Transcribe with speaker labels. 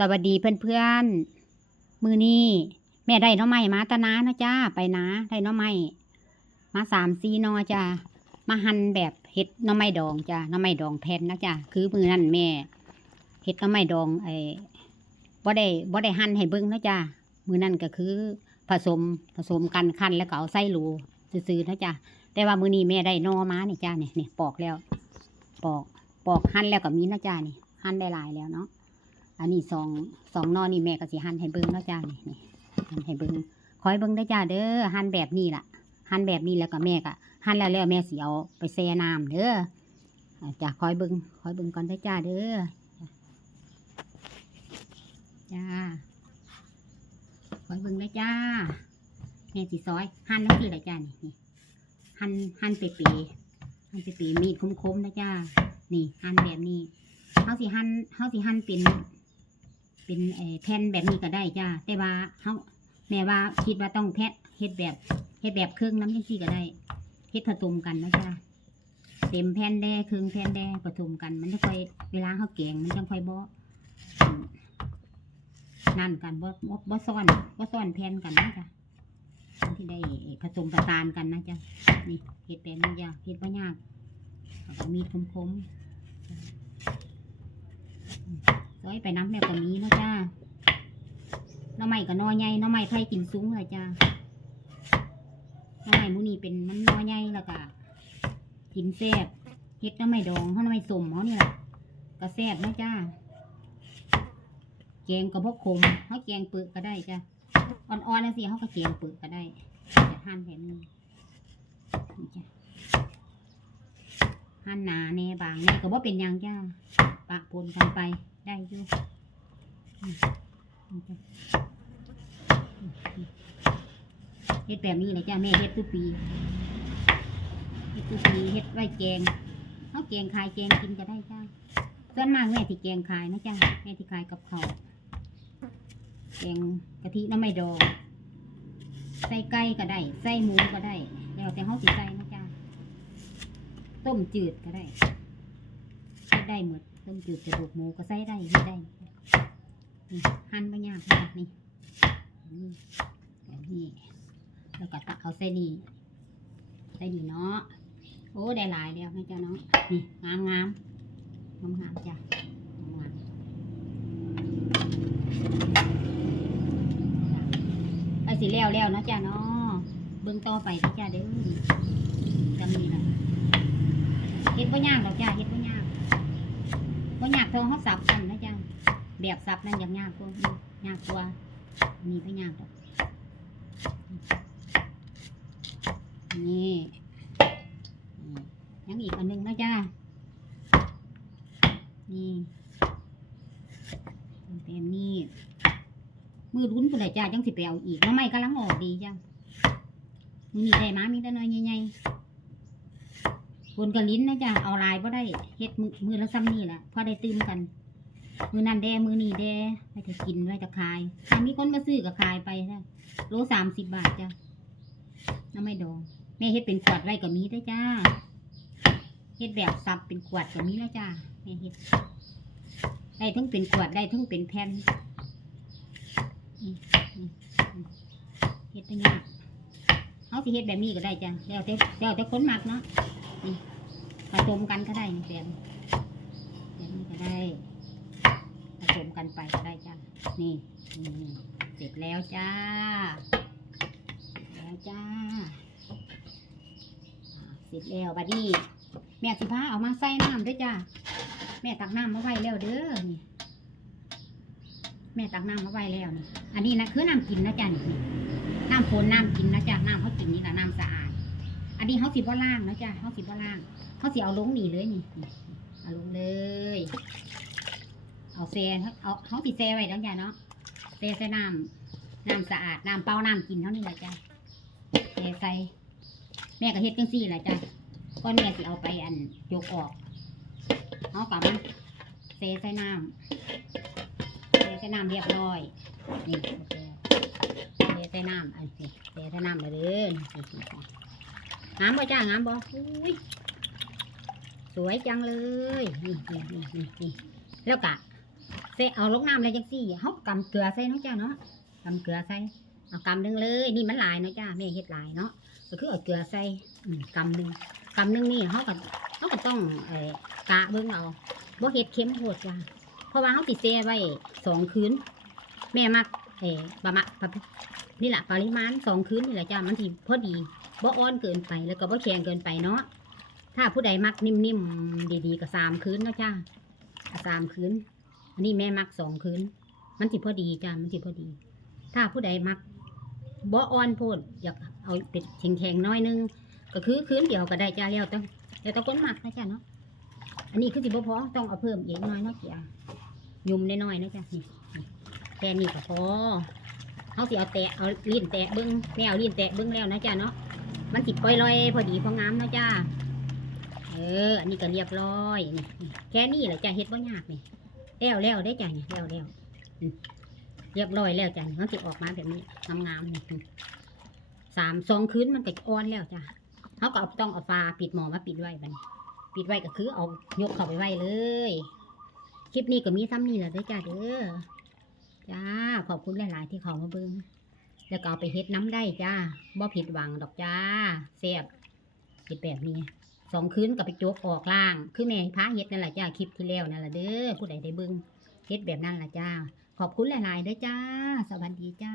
Speaker 1: สวัสดีเพื่อนๆมือนี้แม่ได้น้อไม้มาตะนาเนะจ้าไปนะได้น้อไม้มาสามสี่หนอจ้ามาหั่นแบบเห็ดน้อไม้ดองจ้าน้อไม้ดองแผ่นนะจ้าคือมือนั่นแม่เห็ดน้อไม้ดองไอ้บ่ได้บ่ได้หั่นให้เบิ่งนะจ้ามือนั่นก็คือ ผสมผสมกันคั้นแล้วก็เอาใส่รูซื่อๆนะจ้าแต่ว่ามือนี้แม่ได้นอมานี่จ้าเนี่ยเนี่ยปอกแล้ว ปอกปอกหั่นแล้วก็มีนะจ้านี่หั่นได้หลายแล้วเนาะ อันนี้สองสองนอนี่แม่ก็สิหั่นให้เบิ่งเนาะจ้านี่นี่หั่นให้เบิ่งคอยเบิ่งได้จ้าเด้อหั่นแบบนี้ล่ะหั่นแบบนี้แล้วก็แม่ก็หั่นแล้วแล้วแม่สิเอาไปแช่น้ำเด้อจ้าคอยเบิ่งคอยเบิ่งก่อนได้จ้าเด้อจ้าคอยเบิ่งได้จ้าแม่สิซอย หั่นทั้งที่ละจ้านี่นี่หั่นหั่นเปรี้ยหั่นเปรี้ยมีดคมๆนะจ้านี่หั่นแบบนี้เขาสิหั่นเขาสิหั่นเป็น เป็นแผ่นแบบนี้ก็ได้จ้า แต่ว่าเขาแม่ว่าคิดว่าต้องแพะเฮ็ดแบบเฮ็ดแบบเครึ่องน้ำจังซี่ก็ได้เฮ็ดผสมกันนะจ้าเต็มแผ่นแดงเครึ่องแผ่นแดงผสมกัน มันจะค่อยเวลาเขาแกงมันจังค่อยบ่อนั่นกันบ่บ่บ่ซ้อนบ่ซ้อนแผ่นกันนะจ้ะที่ได้ผสมประสานกันนะจ้ะนี่เฮ็ดแบบนี้จ้ะเฮ็ดบ่ยากเอาก็มีคมๆ ซ อยไปน้ำแล้วก็มีเนาะจ้าน้ำใหม่กับนอใหญ่น้ำใหม่ไผ่กินสูงเลยจ้าน้ำใหม่มูนี่เป็นมันนอใหญ่แล้วก็กินแซ่บเฮ็ดน้ำใหม่ดองเขาน้ำใหม่สมเขานี่แหละก็แซ่บนะจ้าแกงกระบอกขมเขาแกงเปลือกก็ได้จ้าอ่อนๆนะสิเขาก็แกงเปลือกก็ได้จะหั่นแบบนี้นี่จ้ะหั่นหนาแน่บางแน่ก็บ่เป็นยังจ้า ปะปนกันไปได้อยู่เฮ็ดแบบนี้เลยจ้าแม่เฮ็ดทุกปีเฮ็ดทุกปีเฮ็ดไว้แกงเขาแกงขายแกงกินก็ได้จ้าส่วนมากแม่ที่แกงขายนะจ้าแม่ที่ขายกับเขาแกงกะทิน้ำไม่ดองใส่ไก่ก็ได้ใส่หมูก็ได้แล้วแต่เขาสิใส่นะจ้าต้มจืดก็ได้ได้หมด ต้มจืดกระดูกหมูก็ใส่ได้เฮ็ดได้นี่หั่นไม่ยากมากนี่นี่แบบนี้แล้วก็ตักเอาใส่นี่ใส่นี่เนาะโอ้ได้หลายแล้วให้เจ้าเนาะนี่งามงามงามงามจ้ะงามไปสิแล้วแล้วเนาะจ้ะเนาะเบิ่งต่อไปเด้อจ้ะเด้อจำนี่นะเฮ็ดบ่ยากดอกจ้ะเฮ็ดบ่ยา กบ่ยากเทองเขาสับกันนะจ๊ะแบบสับนั่นยังยากกว่ายากกว่าอันนี่ไม่ยากนี่ยังอีกอันหนึงนะจ๊ะนี่แบบนี้มือรุ้นคนไหนจ้าจังสิไปเอาอีกน้ำไม่กำลังออกดีจ้ะมือนี่ได้มามีแต่น้อยใหญ่ๆ บนกระลิ้นนะจ๊ะเอาลายก็ได้เฮ็ดมือมือละซ้ำนี่แหละพอได้ตื่มกัน มือนั่นแดมือนี่แดไว้จะกินไว้จะขายถ้ามีคนมาซื้อก็ขายไปนะโลสามสิบบาทจ้ะน้ำไม่ดองแม่เฮ็ดเป็นขวดไว้ก็มีได้จ้าเฮ็ดแบบสับเป็นขวดก็มีแล้วจ้าแม่เฮ็ดได้ทั้งเป็นขวดได้ทั้งเป็นแผ่นเฮ็ดเป็นยากเขาสิเฮ็ดแบบนี้ก็ได้จ้ะแล้วแต่แล้วแต่คนมักเนาะ ผสมกันก็ได้นี่แบบแบบนี้ก็ได้ผสมกันไปก็ได้จ้านี่นี่เสร็จแล้วจ้าเสร็จแล้วจ้าเสร็จแล้วบัดนี้แม่สิพาเอามาใส่น้ำด้วยจ้าแม่ตักน้ำมาไว้แล้วเด้อนี่แม่ตักน้ำมาไว้แล้วนี่อันนี้นะคือน้ำกินนะจ้านี่น้ำฝนน้ำกินนะจ้าน้ำเขากินนี่แหละน้ำสะอาด นนี้เขาสิบ่ล่างนะจ้าเขาสิบ่ล่างเขาสิเอาลงหนีเลยนี่เอาลงเลย เอาแซ่เอาเขาสิแซ่ไว้แล้วจ้ะเนาะแซ่ใส่น้ำน้ำสะอาดน้ำเปล่าน้ำกินเท่านี้แหละจ้ะแซ่ใส่แม่ก็เฮ็ดจังซี่แหละจ้ะก้อนแม่สิเอาไปอันโยกออกเอากลับมันแซ่ใส่น้ำแซ่ใส่น้ำเรียบร้อยนี่โอเคแซ่ใส่น้ำอันนี้แซ่ใส่น้ำไปเลยนี่นี่นี่ งามบ่จ้างามบ่อุ้ยสวยจังเลยนี่นี่นี่นี่นี่แล้วกะเสเอาลงน้ำเลยจังซี่เฮากำเกลือใส่เนาะจ้าเนาะกำเกลือใส่เอากำหนึ่งเลยนี่มันลายเนาะจ้าแม่เฮ็ดลายเนาะก็คือเอาเกลือใส่กำหนึ่งกำหนึ่งนี่เฮาก็เฮาก็ต้องเอ่อกะเบิ่งเอาบ่เฮ็ดเค็มโพดจ้าเพราะว่าเฮาสิแช่ไว้สองคืนแม่มัก เอประมาณนี่แหละปริมาณสองคืนนี่แหละจ้ามันสิพอดีบ่อ่อนเกินไปแล้วก็บ่แข็งเกินไปเนาะถ้าผู้ใดมักนิ่มๆดีๆก็สามคืนเนาะจ้าสามคืนอันนี้แม่มักสองคืนมันสิพอดีจ้ามันสิพอดี ถ้าผู้ใดมักบ่อ่อนโพดอยากเอาเป็ดแข็งๆน้อยนึง ก็คือคืนเดียวก็ได้จ้าแล้วต้องแล้วต้องก้นมักนะจ้าเนาะอันนี้คือสิบ่พอต้องเอาเพิ่มอีกน้อยเนาะจ้ายุ่มน้อยๆเนาะจ้านี่ แค่นี้ก็พอเขาสิเอาแตะเอาลิ้นแตะเบิ้งแมวลิ้นแตะเบิ้งแล้วนะจ้าเนาะมันสิปล่อยลอยพอดีพองามเนาะจ้าเอออันนี้ก็เรียบร้อยนี่แค่นี้แหละจ้าเฮ็ดบ่ยากนี่แล้วแล้วได้จ้ะเนี่ยแล้วแล้วเรียบร้อยแล้วจ้ะมันจะออกมาแบบนี้งามๆนี่สามสองคืนมันก็อ่อนแล้วจ้ะเขาก็เอาต้องเอาฟ้าปิดหมอมาปิดไว้บันปิดไว้ก็คือเอายกเข้าไปไว้เลย คลิปนี้ก็มีซ้ำนี่แหละเด้จ้าเด้อ จ้า ขอบคุณหลาย ๆ ที่เขามาเบิ้งแล้วก็เอาไปเฮ็ดน้ำได้จ้าบ่ผิดหวังดอกจ้าเสียบเฮ็ดแบบนี้สองคืนกับไปโจกออกล่าง คือแม่พาเฮ็ดนั่นแหละจ้าคลิปที่แล้วนั่นแหละเด้อผู้ใดได้เบิ้งเฮ็ดแบบนั้นล่ะจ้า ขอบคุณหลาย ๆ ด้อจ้า สวัสดีจ้า